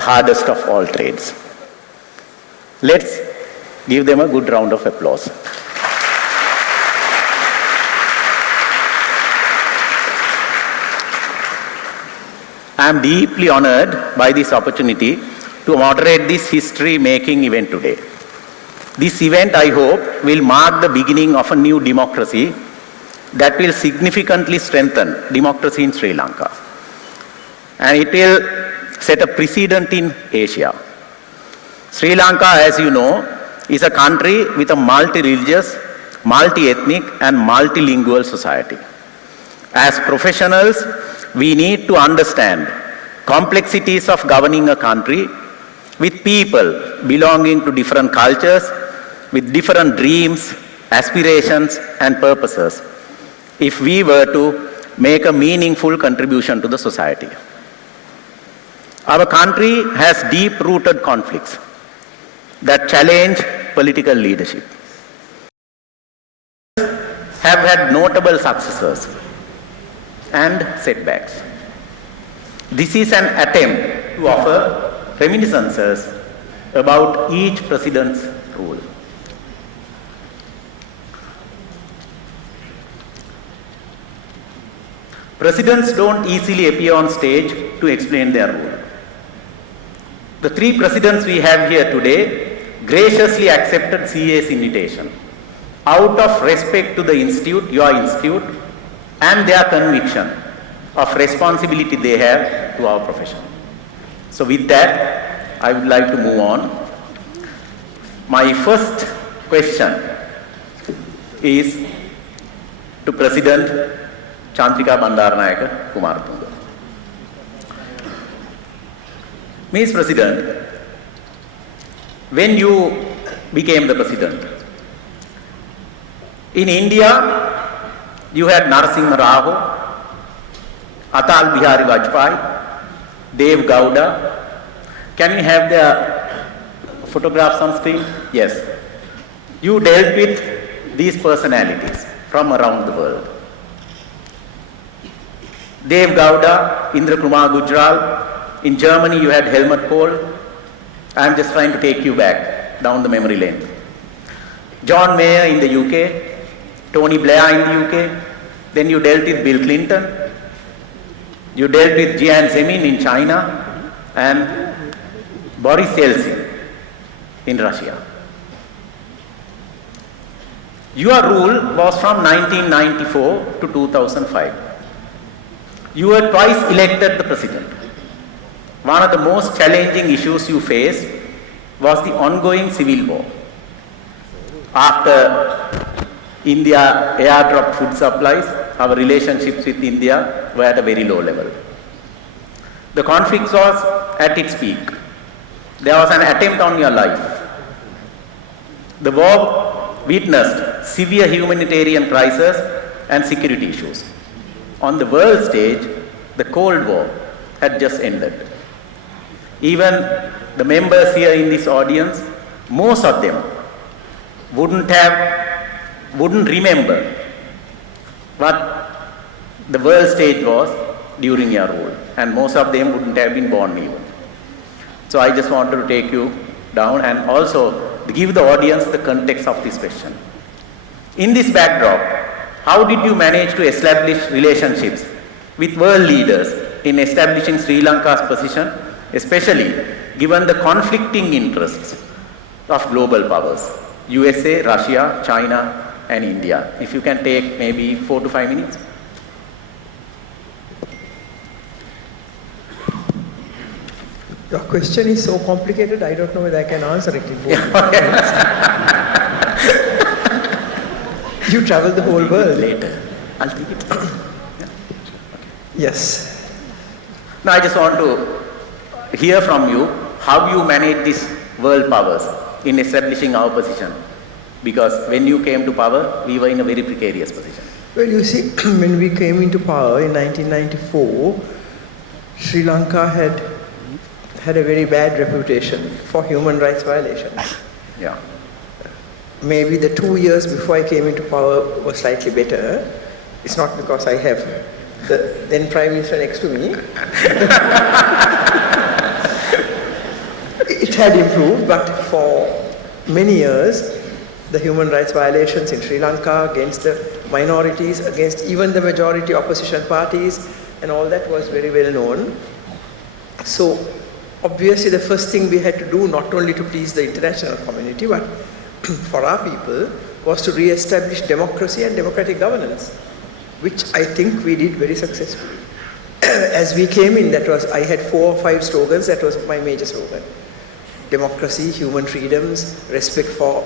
the hardest of all trades. Let's give them a good round of applause. I am deeply honored by this opportunity to moderate this history-making event today. This event, I hope, will mark the beginning of a new democracy that will significantly strengthen democracy in Sri Lanka. And it will set a precedent in Asia. Sri Lanka, as you know, is a country with a multi-religious, multi-ethnic, and multilingual society. As professionals, we need to understand complexities of governing a country with people belonging to different cultures, with different dreams, aspirations, and purposes, if we were to make a meaningful contribution to the society. Our country has deep-rooted conflicts that challenge political leadership. Have had notable successes and setbacks. This is an attempt to offer reminiscences about each president's rule. Presidents don't easily appear on stage to explain their rule. The three presidents we have here today graciously accepted CA's invitation out of respect to the institute, your institute, and their conviction of responsibility they have to our profession. So with that, I would like to move on. My first question is to President Chandrika Bandaranayake Kumaratunga. Ms. President, when you became the president, in India, you had Narasimha Rao, Atal Bihari Vajpayee, Dev Gowda. Can we have the photographs on screen? Yes. You dealt with these personalities from around the world. Dev Gowda, Indra Kumar Gujral. In Germany, you had Helmut Kohl. I am just trying to take you back down the memory lane. John Mayer in the UK, Tony Blair in the UK. Then you dealt with Bill Clinton. You dealt with Jiang Zemin in China and Boris Yeltsin in Russia. Your rule was from 1994 to 2005. You were twice elected the president. One of the most challenging issues you faced was the ongoing civil war. After India airdropped food supplies, our relationships with India were at a very low level. The conflict was at its peak. There was an attempt on your life. The war witnessed severe humanitarian crisis and security issues. On the world stage, the Cold War had just ended. Even the members here in this audience, most of them wouldn't remember what the world stage was during your rule, and most of them wouldn't have been born even. So I just wanted to take you down and also to give the audience the context of this question. In this backdrop, how did you manage to establish relationships with world leaders in establishing Sri Lanka's position, especially given the conflicting interests of global powers, USA, Russia, China, and India? If you can take maybe 4 to 5 minutes. Your question is so complicated, I don't know whether I can answer it in 4 minutes. You travel the whole world. Later. I'll take it. Yes. Now I just want to hear from you how you manage these world powers in establishing our position. Because when you came to power, we were in a very precarious position. Well, you see, when we came into power in 1994, Sri Lanka had a very bad reputation for human rights violations. Yeah. Maybe the 2 years before I came into power was slightly better. It's not because I have the then Prime Minister next to me. it had improved, but for many years, the human rights violations in Sri Lanka against the minorities, against even the majority opposition parties, and all that was very well known. So obviously the first thing we had to do, not only to please the international community, but for our people, was to re-establish democracy and democratic governance, which I think we did very successfully. As we came in, I had 4 or 5 slogans. That was my major slogan: democracy, human freedoms, respect for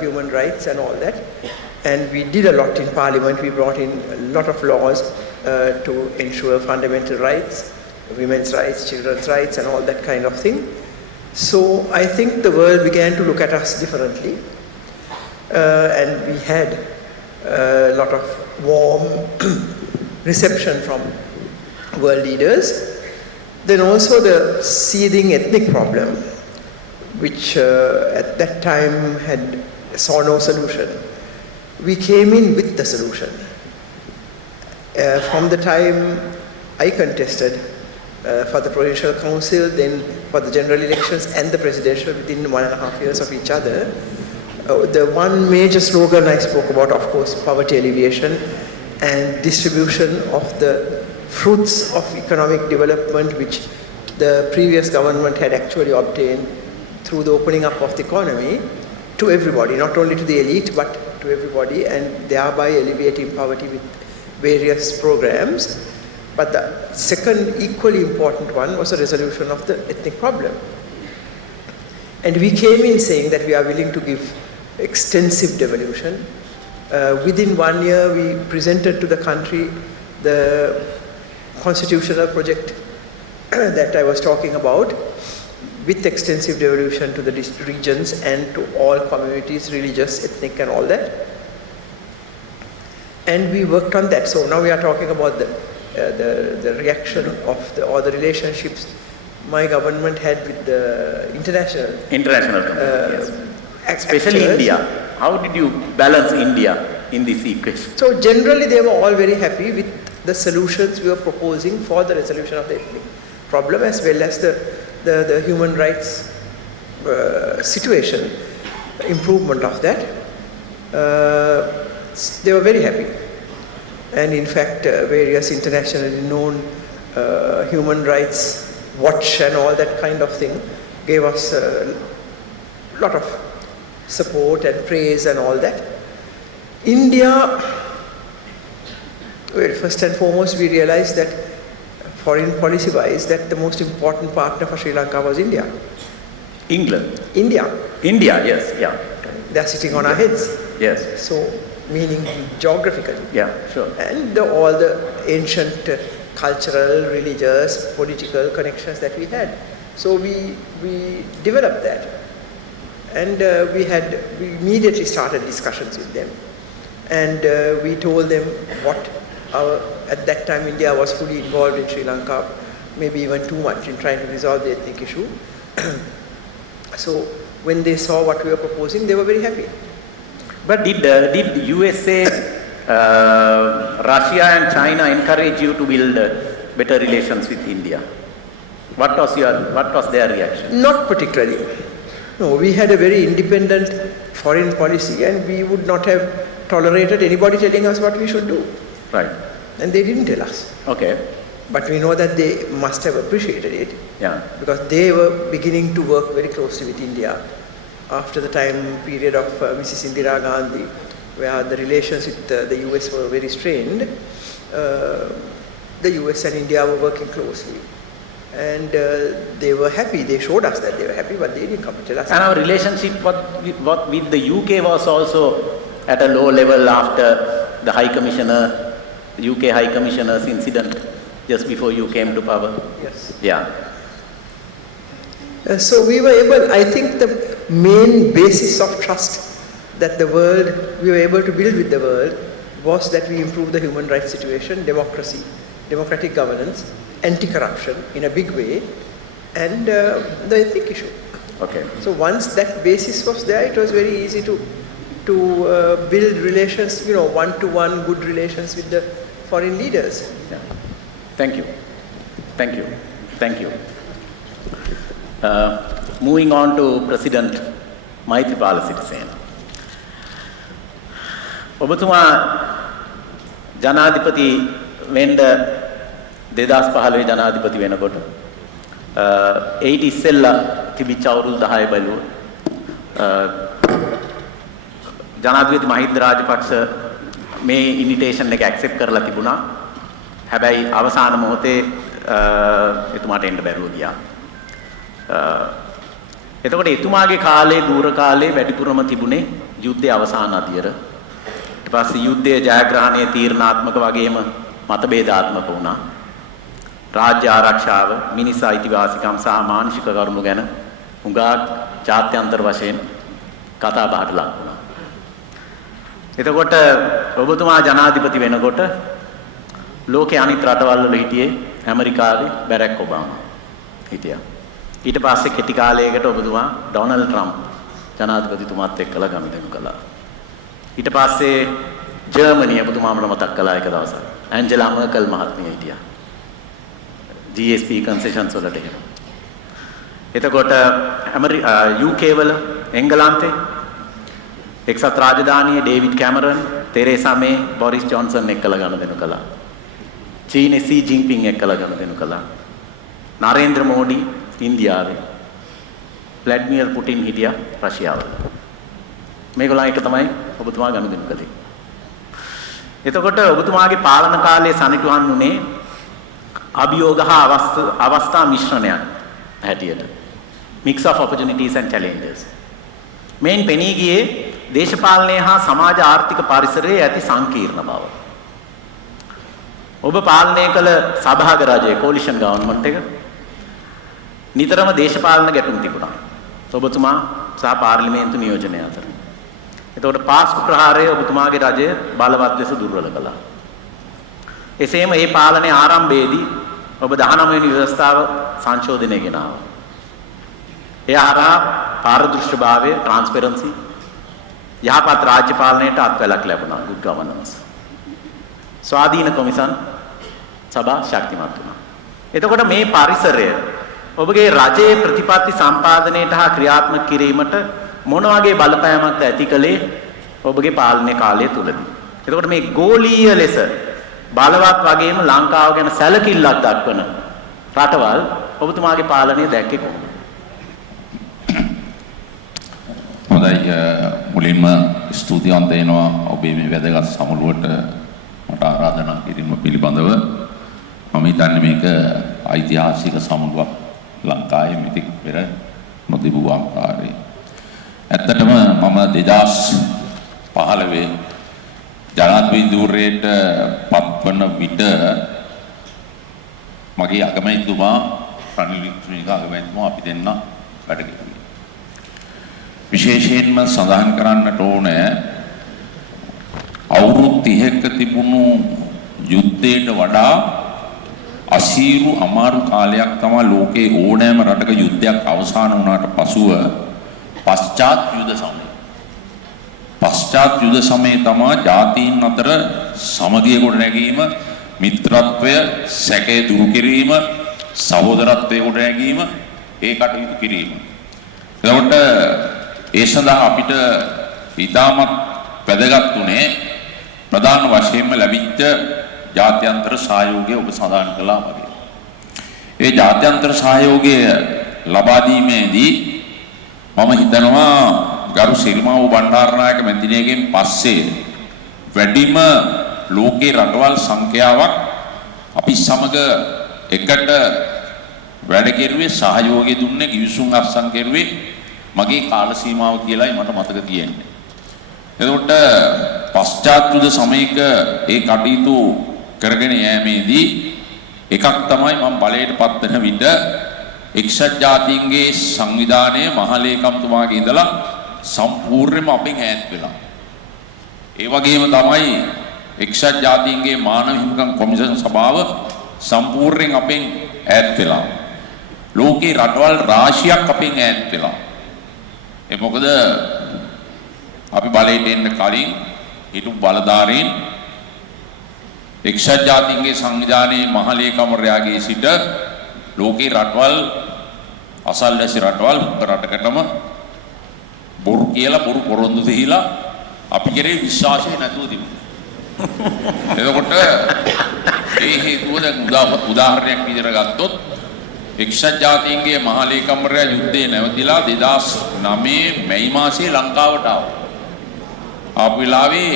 human rights, and all that. And we did a lot in Parliament. We brought in a lot of laws to ensure fundamental rights, women's rights, children's rights, and all that kind of thing. So I think the world began to look at us differently. And we had a lot of warm reception from world leaders. Then also the seething ethnic problem, which at that time saw no solution. We came in with the solution. From the time I contested for the Provincial Council, then for the general elections and the presidential within 1.5 years of each other, the one major slogan I spoke about, of course, poverty alleviation and distribution of the fruits of economic development, which the previous government had actually obtained through the opening up of the economy to everybody, not only to the elite, but to everybody, and thereby alleviating poverty with various programs. But the second equally important one was the resolution of the ethnic problem. And we came in saying that we are willing to give extensive devolution. Within 1 year, we presented to the country the constitutional project that I was talking about, with extensive devolution to the regions and to all communities, religious, ethnic, and all that. And we worked on that. So now we are talking about the reaction of or the relationships my government had with the international community, yes. Especially actors. India. How did you balance India in this equation? So generally they were all very happy with the solutions we were proposing for the resolution of the ethnic problem, as well as the human rights situation, improvement of that. They were very happy. And in fact, various internationally known human rights watch and all that kind of thing gave us a lot of support and praise and all that. India, well, first and foremost, we realized that foreign policy wise, that the most important partner for Sri Lanka was India. England. India. India, yes, yeah. They're sitting on our heads. Yes. So, meaning geographically. Yeah, sure. And all the ancient cultural, religious, political connections that we had. So we developed that. And we immediately started discussions with them. And we told them at that time India was fully involved in Sri Lanka, maybe even too much in trying to resolve the ethnic issue. So when they saw what we were proposing, they were very happy. But did USA, Russia and China encourage you to build better relations with India? What was their reaction? Not particularly. No, we had a very independent foreign policy, and we would not have tolerated anybody telling us what we should do. Right. And they didn't tell us. Okay. But we know that they must have appreciated it. Yeah. Because they were beginning to work very closely with India after the time period of Mrs. Indira Gandhi, where the relations with the US were very strained. The US and India were working closely. And they were happy. They showed us that they were happy, but they didn't come to tell us. And our relationship with the UK was also at a low level after the UK High Commissioner's incident just before you came to power. Yes. Yeah. So we were able, I think the main basis of trust that we were able to build with the world was that we improved the human rights situation, democracy, democratic governance, anti-corruption in a big way, and the ethnic issue. Okay. So once that basis was there, it was very easy to build relations, one-to-one good relations with the foreign leaders. Yeah. Thank you. Moving on to President Maithripala Sirisena. ඔබතුමා ජනාධිපති වෙන්න 2015 ජනාධිපති වෙනකොට ඒට ඉස්සෙල්ලා තිබිච්ච අවුරුදු 10 බලුවොත් ජනාධිපති මහින්ද රාජපක්ෂ මේ ඉන්විටේෂන් එක ඇක්සෙප්ට් කරලා තිබුණා. හැබැයි අවසාන මොහොතේ එතුමාට එන්න බැරුව ගියා. එතකොට එතුමාගේ කාලේ දූර කාලේ වැඩිපුරම තිබුණේ යුද්ධයේ අවසාන අදියර. ඊට පස්සේ යුද්ධයේ ජයග්‍රහණය තීරණාත්මක වගේම මතභේදාත්මක වුණා. රාජ්‍ය ආරක්ෂාව, මිනිස් අයිතිවාසිකම් සහ මානසික කරුණු ගැන හුඟක් ජාත්‍යන්තර වශයෙන් කතා බහට ලක් වුණා. එතකොට ඔබතුමා ජනාධිපති වෙනකොට ලෝකයේ අනිත් රටවල් වල හිටියේ ඇමරිකාවේ බැරක් ඔබාමා හිටියා. ඊට පස්සේ කෙටි කාලයකට ඔබතුමා ඩොනල්ඩ් ට්‍රම්ප් ජනාධිපතිතුමාත් එක්කලා ගනුදෙනු කළා. ඊට පස්සේ ජර්මනිය ඔබතුමාම මතක් කළා එක දවසක්. ඇන්ජලා මර්කල් මහත්මිය හිටියා. GSP කන්සෙෂන්ස් වලට එහෙම. එතකොට UK වල එංගලන්තේ එක්සත් රාජධානියේ ඩේවිඩ් කැමරන්, තෙරේසා මේ, බොරිස් ජොන්සන් එක්කලා ගනුදෙනු කළා. චීනයේ සී ජින්පින් එක්කලා ගනුදෙනු කළා. නරේන්ද්‍ර මෝඩි ඉන්දියාවේ, ව්ලාඩිමිර් පුටින් හිටියා රෂ්‍යාවල. මේගොල්ලන් එක තමයි ඔබතුමා ගනුදෙනු කළේ. එතකොට ඔබතුමාගේ පාලන කාලයේ සනිටුහන් උනේ අභියෝග හා අවස්ථා මිශ්‍රණයක් හැටියට. Mix of opportunities and challenges. මේන් පෙනී ගියේ දේශපාලනය හා සමාජ ආර්ථික පරිසරයේ ඇති සංකීර්ණ බව. ඔබ පාලනය කළ සභාග රජයේ coalition government එක නිතරම දේශපාලන ගැටුම් තිබුණා. ඔබතුමා සහ පාර්ලිමේන්තු නියෝජනය අතර. එතකොට පාස්කු ප්‍රහාරය ඔබතුමාගේ රජය බලවත් ලෙස දුර්වල කළා. එසේම මේ පාලනයේ ආරම්භයේදී ඔබ 19 වෙනි ව්‍යවස්ථාව සංශෝධනය ගෙනාවා. ඒ හරහා පාරදෘශ්‍යභාවය, ට්‍රාන්ස්පරන්සි, යහපත් රාජ්‍ය පාලනයට අත්වැලක් ලැබුණා. good governance. ස්වාධීන කොමිසම් සභා ශක්තිමත් වුණා. එතකොට මේ පරිසරය ඔබගේ රජයේ ප්‍රතිපත්ති සම්පාදනයට හා ක්‍රියාත්මක කිරීමට මොන වගේ බලපෑමක්ද ඇති කළේ ඔබගේ පාලන කාලය තුලදී? එතකොට මේ ගෝලීය ලෙස බලවත් වගේම ලංකාව ගැන සැලකිල්ලක් දක්වන රටවල් ඔබතුමාගේ පාලනය දැක්කේ කොහොමද? හොඳයි, මුලින්ම ස්තුතිවන්ත වෙනවා ඔබේ මේ වැදගත් සමුළුවට මට ආරාධනා කිරීම පිළිබඳව. මම හිතන්නේ මේක ඓතිහාසික සමුළුවක් ලංකාවේ මෙතෙක් පෙර නොතිබූ ආකාරයේ. ඇත්තටම මම 2015 ජනාධිපති ධූරයට පත්වන විට මගේ අගමැතිතුමා රනිල් වික්‍රමසිංහ අගමැතිතුමා අපි දෙන්න වැඩ කෙරුවේ. විශේෂයෙන්ම සඳහන් කරන්නට ඕනේ අවුරුදු 30ක තිබුණු යුද්ධයට වඩා අසීරු අමාරු කාලයක් තමයි ලෝකේ ඕනෑම රටක යුද්ධයක් අවසන් වුණාට පසුව පශ්චාත් යුද සමය. පශ්චාත් යුද සමයේ තමයි ජාතීන් අතර සමගිය ගොඩ නැගීම, මිත්‍රත්වය, සැකය දුරු කිරීම, සහෝදරත්වය ගොඩ නැගීම, ඒ කටයුතු කිරීම. එතකොට ඒ සඳහා අපිට ඉතාමත් වැදගත් උනේ ප්‍රධාන වශයෙන්ම ලැබිච්ච ජාත්‍යන්තර සහයෝගය ඔබ සඳහන් කළා වගේ. ඒ ජාත්‍යන්තර සහයෝගය ලබා දීමේදී මම හිතනවා ගරු සිරිමාවෝ බණ්ඩාරනායක මැතිණියගෙන් පස්සේ වැඩිම ලෝකේ රටවල් සංඛ්‍යාවක් අපි සමග එකට වැඩ කෙරුවේ, සහයෝගය දුන්නේ, කිවිසුම් අත්සන් කෙරුවේ මගේ කාල සීමාව කියලායි මට මතක තියෙන්නේ. එතකොට පශ්චාත් යුද සමයක ඒ කටයුතු කරගෙන යෑමේදී එකක් තමයි මම බලයට පත් වෙන විට එක්සත් ජාතීන්ගේ සංවිධානයේ මහලේකම්තුමාගේ ඉඳලා සම්පූර්ණයෙන්ම අපෙන් ඈත් වෙලා. ඒ වගේම තමයි එක්සත් ජාතීන්ගේ මානව හිමිකම් කොමිෂන් සභාව සම්පූර්ණයෙන් අපෙන් ඈත් වෙලා. ලෝකේ රටවල් රාශියක් අපෙන් ඈත් වෙලා. ඒ මොකද අපි බලයට එන්න කලින් හිටු බලධාරීන් එක්සත් ජාතීන්ගේ සංවිධානයේ මහලේකම්වරයාගේ සිට ලෝකේ රටවල් අසල්වැසි රටවල් රටකටම බොරු කියලා බොරු පොරොන්දු දීලා අපි කෙරේ විශ්වාසය නැතුව තිබුණා. එතකොට ඒ හේතුව දැන් උදාහරණයක් විදිහට ගත්තොත් එක්සත් ජාතීන්ගේ මහා ලේකම්වරයා යුද්ධේ නැවතිලා 2009 මැයි මාසයේ ලංකාවට ආවා. ආපු වෙලාවේ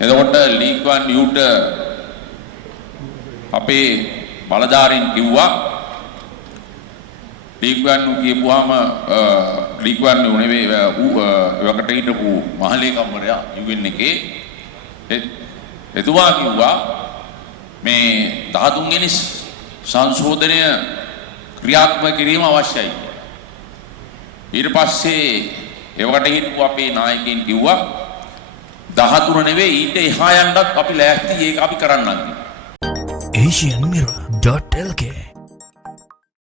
එතකොට ලී ක්වන් යූට අපේ බලධාරීන් කිව්වා ලී ක්වන් යූ කියපුවාම ලී ක්වන් යූ නෙවෙයි වකට හිටපු මහා ලේකම්වරයා UN එකේ එතුමා කිව්වා මේ 13 වෙනි සංශෝධනය ක්‍රියාත්මක කිරීම අවශ්‍යයි. ඊට පස්සේ ඒවට හිටපු අපේ නායකයින් කිව්වා 13 නෙවෙයි ඊට එහා යන්නත් අපි ලෑස්ති ඒක අපි කරන්නම්. asianmirror.lk